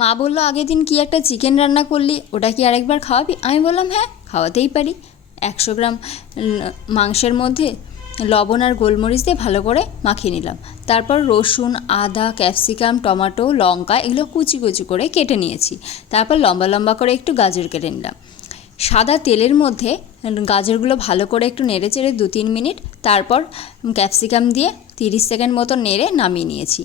মা বলল, আগের দিন কি একটা চিকেন রান্না করলি? ওটা কি আরেকবার খাওয়াবি? আমি বললাম হ্যাঁ খাওয়াতেই পারি। একশো গ্রাম মাংসের মধ্যে লবণ আর গোলমরিচ দিয়ে ভালো করে মাখিয়ে নিলাম। তারপর রসুন, আদা, ক্যাপসিকাম, টমেটো, লঙ্কা এগুলো কুচি কুচি করে কেটে নিয়েছি। তারপর লম্বা লম্বা করে একটু গাজর কেটে নিলাম। সাদা তেলের মধ্যে গাজরগুলো ভালো করে একটু নেড়ে চেড়ে দু তিন মিনিট, তারপর ক্যাপসিকাম দিয়ে তিরিশ সেকেন্ড মতো নেড়ে নামিয়ে নিয়েছি।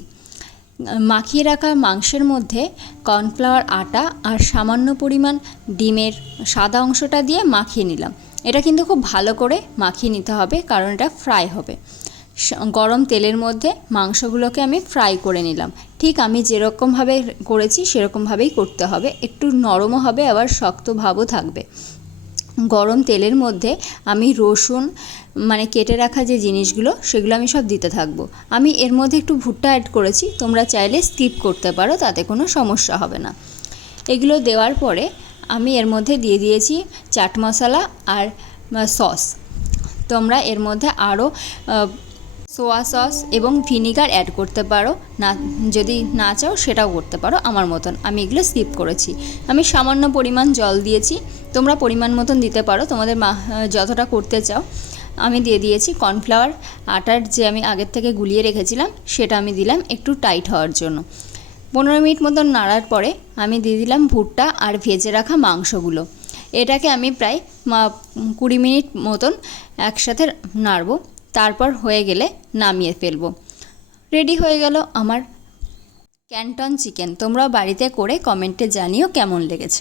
মাখিয়ে রাখা মাংসের মধ্যে কর্নফ্লাওয়ার আটা আর সামান্য পরিমাণ ডিমের সাদা অংশটা দিয়ে মাখিয়ে নিলাম। এটা কিন্তু খুব ভালো করে মাখিয়ে নিতে হবে, কারণ এটা ফ্রাই হবে। গরম তেলের মধ্যে মাংসগুলোকে আমি ফ্রাই করে নিলাম। ঠিক আমি যেরকমভাবে করেছি, সেরকমভাবেই করতে হবে। একটু নরমও হবে, আবার শক্ত ভাবও থাকবে। গরম তেলের মধ্যে আমি রসুন মানে কেটে রাখা যে জিনিসগুলো, সেগুলো আমি সব দিতে থাকব। আমি এর মধ্যে একটু ভুট্টা অ্যাড করেছি, তোমরা চাইলে স্কিপ করতে পারো, তাতে কোনো সমস্যা হবে না। এগুলো দেওয়ার পরে আমি এর মধ্যে দিয়ে দিয়েছি চাট মশলা আর সস তোমরা এর মধ্যে আরও সোয়া সস এবং ভিনিগার অ্যাড করতে পারো। না, যদি না চাও সেটাও করতে পারো আমার মতন। আমি এগুলো স্কিপ করেছি। আমি সামান্য পরিমাণ জল দিয়েছি। তোমরা পরিমাণ মতন দিতে পারো। তোমাদের মা, যতটা করতে চাও। আমি দিয়ে দিয়েছি কর্নফ্লাওয়ার আটার যে আমি আগের থেকে গুলিয়ে রেখেছিলাম, সেটা আমি দিলাম একটু টাইট হওয়ার জন্য। পনেরো মিনিট মতন নাড়ার পরে আমি দিয়ে দিলাম ভুট্টা আর ভেজে রাখা মাংসগুলো। এটাকে আমি প্রায় কুড়ি মিনিট মতন একসাথে নাড়বো। তারপর হয়ে গেলে নামিয়ে ফেলব। রেডি হয়ে গেল আমার ক্যান্টন চিকেন তোমরা বাড়িতে করে কমেন্টে জানিও কেমন লেগেছে।